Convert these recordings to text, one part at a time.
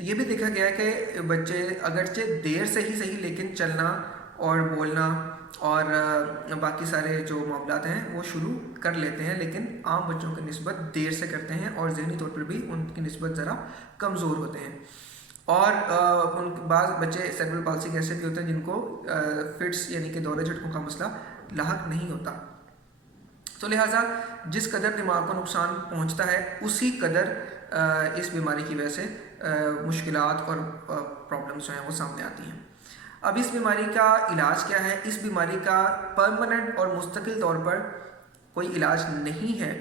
یہ بھی دیکھا گیا ہے کہ بچے اگرچہ دیر سے ہی صحیح لیکن چلنا اور بولنا اور باقی سارے جو معاملات ہیں وہ شروع کر لیتے ہیں، لیکن عام بچوں کی نسبت دیر سے کرتے ہیں اور ذہنی طور پر بھی ان کی نسبت ذرا کمزور ہوتے ہیں۔ اور ان بعض بچے سیریبرل پالسی کے ایسے بھی ہوتے ہیں جن کو فٹس یعنی کہ دورے جھٹکوں کا مسئلہ لاحق نہیں ہوتا۔ تو لہٰذا جس قدر دماغ کو نقصان پہنچتا ہے اسی قدر اس بیماری کی وجہ سے مشکلات اور پرابلمس جو ہیں وہ سامنے آتی ہیں۔ اب اس بیماری کا علاج کیا ہے؟ اس بیماری کا پرماننٹ اور مستقل طور پر کوئی علاج نہیں ہے،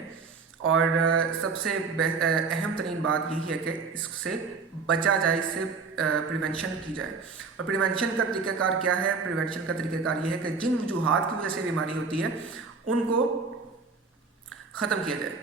اور سب سے اہم ترین بات یہی ہے کہ اس سے بچا جائے، اس سے پریونشن کی جائے۔ اور پریونشن کا طریقہ کار کیا ہے؟ پریونشن کا طریقہ کار یہ ہے کہ جن وجوہات کی وجہ سے بیماری ہوتی ہے ان کو ختم کیا جائے۔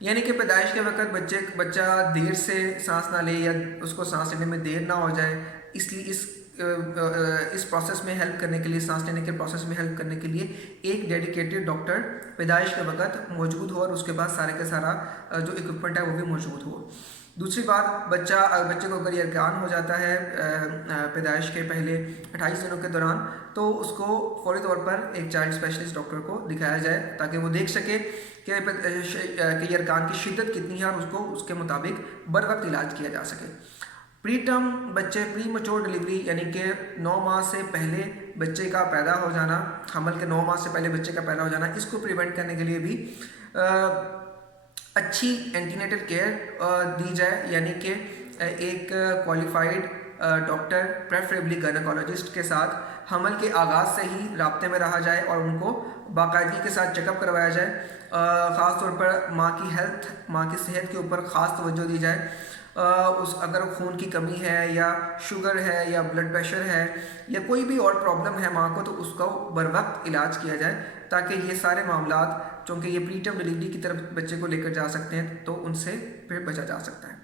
یعنی کہ پیدائش کے وقت بچہ دیر سے سانس نہ لے یا اس کو سانس لینے میں دیر نہ ہو جائے، اس لیے اس پروسیس میں ہیلپ کرنے کے لیے، سانس لینے کے پروسیس میں ہیلپ کرنے کے لیے ایک ڈیڈیکیٹڈ ڈاکٹر پیدائش کے وقت موجود ہو اور اس کے بعد سارے کا سارا جو اکوپمنٹ ہے وہ بھی موجود ہو۔ دوسری بات، بچے کو اگر یہ ارکان ہو جاتا ہے پیدائش کے پہلے 28 دنوں کے دوران، تو اس کو فوری طور پر ایک چائلڈ اسپیشلسٹ ڈاکٹر کو دکھایا جائے تاکہ وہ دیکھ سکے کہ یہ ارکان کی شدت کتنی ہے اور اس کو اس کے مطابق بر وقت علاج کیا جا سکے۔ پری ٹرم بچے، پری میچور ڈلیوری یعنی کہ 9 ماہ سے پہلے بچے کا پیدا ہو جانا، حمل کے 9 ماہ سے پہلے بچے کا پیدا ہو جانا، اس کو پریونٹ کرنے کے لیے بھی اچھی اینٹی نیٹل کیئر دی جائے، یعنی کہ ایک کوالیفائڈ ڈاکٹر پریفریبلی گائنیکولوجسٹ کے ساتھ حمل کے آغاز سے ہی رابطے میں رہا جائے اور ان کو باقاعدگی کے ساتھ چیک اپ کروایا جائے۔ خاص طور پر ماں کی صحت کے اوپر خاص توجہ دی جائے۔ اگر خون کی کمی ہے یا شوگر ہے یا بلڈ پریشر ہے یا کوئی بھی اور پرابلم ہے ماں کو، تو اس کا بر وقت علاج کیا جائے تاکہ یہ سارے معاملات، چونکہ یہ پری ٹرم ڈلیوری کی طرف بچے کو لے کر جا سکتے ہیں، تو ان سے پھر بچا جا سکتا ہے۔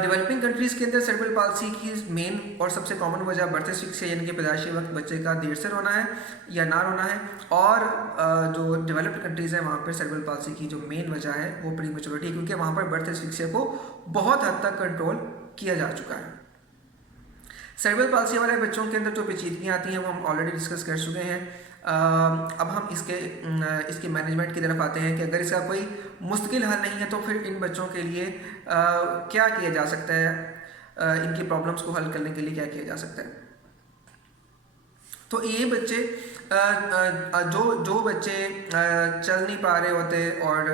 ڈیولپنگ کنٹریز کے اندر سیریبرل پالسی کی مین اور سب سے کامن وجہ برتھ اسفکسیا یعنی کہ پیدائشی وقت بچے کا دیر سے رونا ہے یا نہ رونا ہے، اور جو ڈیولپڈ کنٹریز ہیں وہاں پر سیریبرل پالسی کی جو مین وجہ ہے وہ پری میچورٹی ہے، کیونکہ وہاں پر برتھ اسفکسیا کو بہت حد تک کنٹرول کیا جا چکا ہے۔ سیریبرل پالسی والے بچوں کے اندر جو پیچیدگیاں آتی ہیں وہ ہم آلریڈی ڈسکس کر چکے ہیں۔ اب ہم اس کی مینجمنٹ کی طرف آتے ہیں کہ اگر اس کا کوئی مستقل حل نہیں ہے تو پھر ان بچوں کے لیے کیا کیا جا سکتا ہے، ان کی پرابلمس کو حل کرنے کے لیے کیا کیا جا سکتا ہے۔ تو یہ بچے جو بچے چل نہیں پا رہے ہوتے اور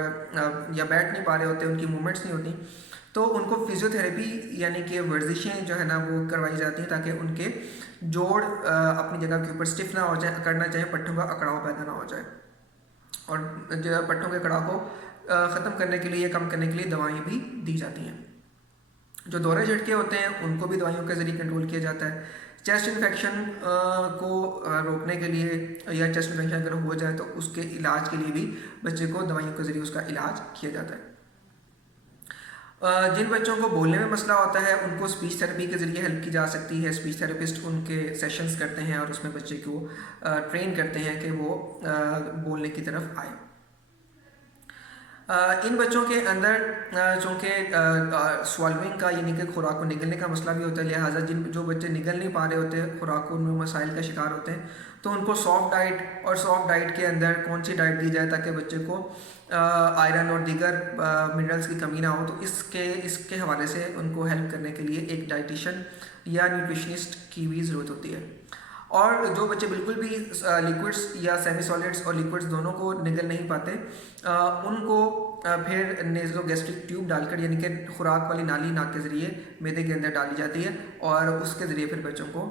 یا بیٹھ نہیں پا رہے ہوتے، ان کی موومنٹس نہیں ہوتی، تو ان کو فزیو تھراپی یعنی کہ ورزشیں جو ہے نا وہ کروائی جاتی ہیں تاکہ ان کے جوڑ اپنی جگہ کے اوپر اسٹف نہ ہو جائے، اکڑنا چاہیے، پٹھوں کا اکڑاؤ پیدا نہ ہو جائے، اور جو پٹھوں کے اکڑاؤ کو ختم کرنے کے لیے، کم کرنے کے لیے دوائیں بھی دی جاتی ہیں۔ جو دورے جھٹکے ہوتے ہیں ان کو بھی دوائیوں کے ذریعے کنٹرول کیا جاتا ہے۔ چیسٹ انفیکشن کو روکنے کے لیے یا چیسٹ انفیکشن اگر ہو جائے تو اس کے علاج کے لیے بھی بچے کو دوائیوں کے ذریعے اس کا علاج کیا جاتا ہے۔ جن بچوں کو بولنے میں مسئلہ ہوتا ہے ان کو اسپیچ تھراپی کے ذریعے ہیلپ کی جا سکتی ہے۔ اسپیچ تھراپسٹ ان کے سیشنز کرتے ہیں اور اس میں بچے کو ٹرین کرتے ہیں کہ وہ بولنے کی طرف آئے۔ ان بچوں کے اندر چونکہ سوالونگ کا یعنی کہ خوراک کو نگلنے کا مسئلہ بھی ہوتا ہے، لہٰذا جو بچے نگل نہیں پا رہے ہوتے، خوراک کو ان مسائل کا شکار ہوتے ہیں، تو ان کو سافٹ ڈائٹ، اور سافٹ ڈائٹ کے اندر کون سی ڈائٹ دی جائے تاکہ بچے کو آئرن اور دیگر منرلس کی کمی نہ ہو، تو اس کے حوالے سے ان کو ہیلپ کرنے کے لیے ایک ڈائٹیشین یا نیوٹریشنسٹ کی بھی ضرورت ہوتی ہے۔ اور جو بچے بالکل بھی لیکوڈس یا سیمی سالڈس اور لیکوڈس دونوں کو نگل نہیں پاتے، ان کو پھر نیزو گیسٹرک ٹیوب ڈال کر یعنی کہ خوراک والی نالی ناک کے ذریعے معدے کے اندر ڈالی جاتی ہے اور اس کے ذریعے پھر بچوں کو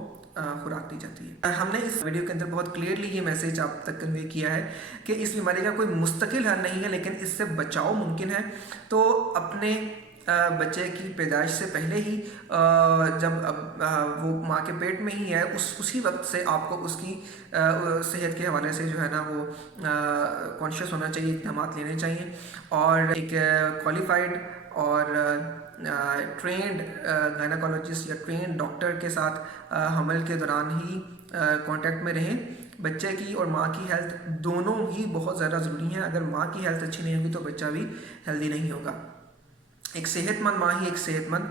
خوراک دی جاتی ہے۔ ہم نے اس ویڈیو کے اندر بہت کلیئرلی یہ میسیج آپ تک کنوے کیا ہے کہ اس بیماری کا کوئی مستقل حل نہیں ہے، لیکن اس سے بچاؤ ممکن ہے۔ تو اپنے بچے کی پیدائش سے پہلے ہی جب وہ ماں کے پیٹ میں ہی ہے اسی وقت سے آپ کو اس کی صحت کے حوالے سے جو ہے نا وہ کانشیس ہونا چاہیے، اقدامات لینے چاہیے، اور ایک کوالیفائڈ اور ٹرینڈ گائنیکولوجسٹ یا ٹرینڈ ڈاکٹر کے ساتھ حمل کے دوران ہی کانٹیکٹ میں رہیں۔ بچے کی اور ماں کی ہیلتھ دونوں ہی بہت زیادہ ضروری ہیں۔ اگر ماں کی ہیلتھ اچھی نہیں ہوگی تو بچہ بھی ہیلدی نہیں ہوگا۔ ایک صحت مند ماں ہی ایک صحت مند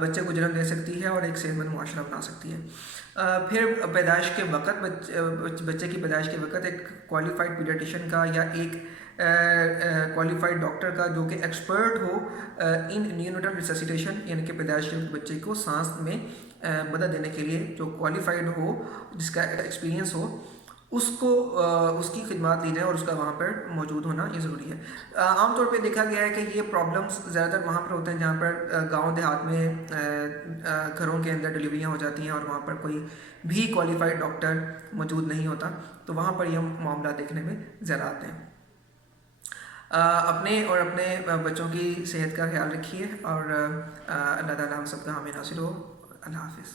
بچے کو جنم دے سکتی ہے اور ایک صحت مند معاشرہ بنا سکتی ہے۔ پھر پیدائش کے وقت بچے کی پیدائش کے وقت ایک کوالیفائڈ پیڈیاٹیشین کا یا ایک کوالیفائڈ ڈاکٹر کا جو کہ ایکسپرٹ ہو ان نیونیٹل ریسسیٹیشن، یعنی کہ پیدائش کے بچے کو سانس میں مدد دینے کے لیے جو کوالیفائڈ ہو، جس کا ایکسپیرینس ہو، اس کو اس کی خدمات لی جائیں اور اس کا وہاں پر موجود ہونا یہ ضروری ہے۔ عام طور پہ دیکھا گیا ہے کہ یہ پرابلمس زیادہ تر وہاں پر ہوتے ہیں جہاں پر گاؤں دیہات میں گھروں کے اندر ڈلیوریاں ہو جاتی ہیں اور وہاں پر کوئی بھی کوالیفائڈ ڈاکٹر موجود نہیں ہوتا، تو وہاں پر یہ معاملات دیکھنے میں زیادہ آتے ہیں۔ اپنے اور اپنے بچوں کی صحت کا خیال رکھیے، اور اللہ تعالیٰ ہم سب کا حامی ناصر ہو۔ اللہ حافظ۔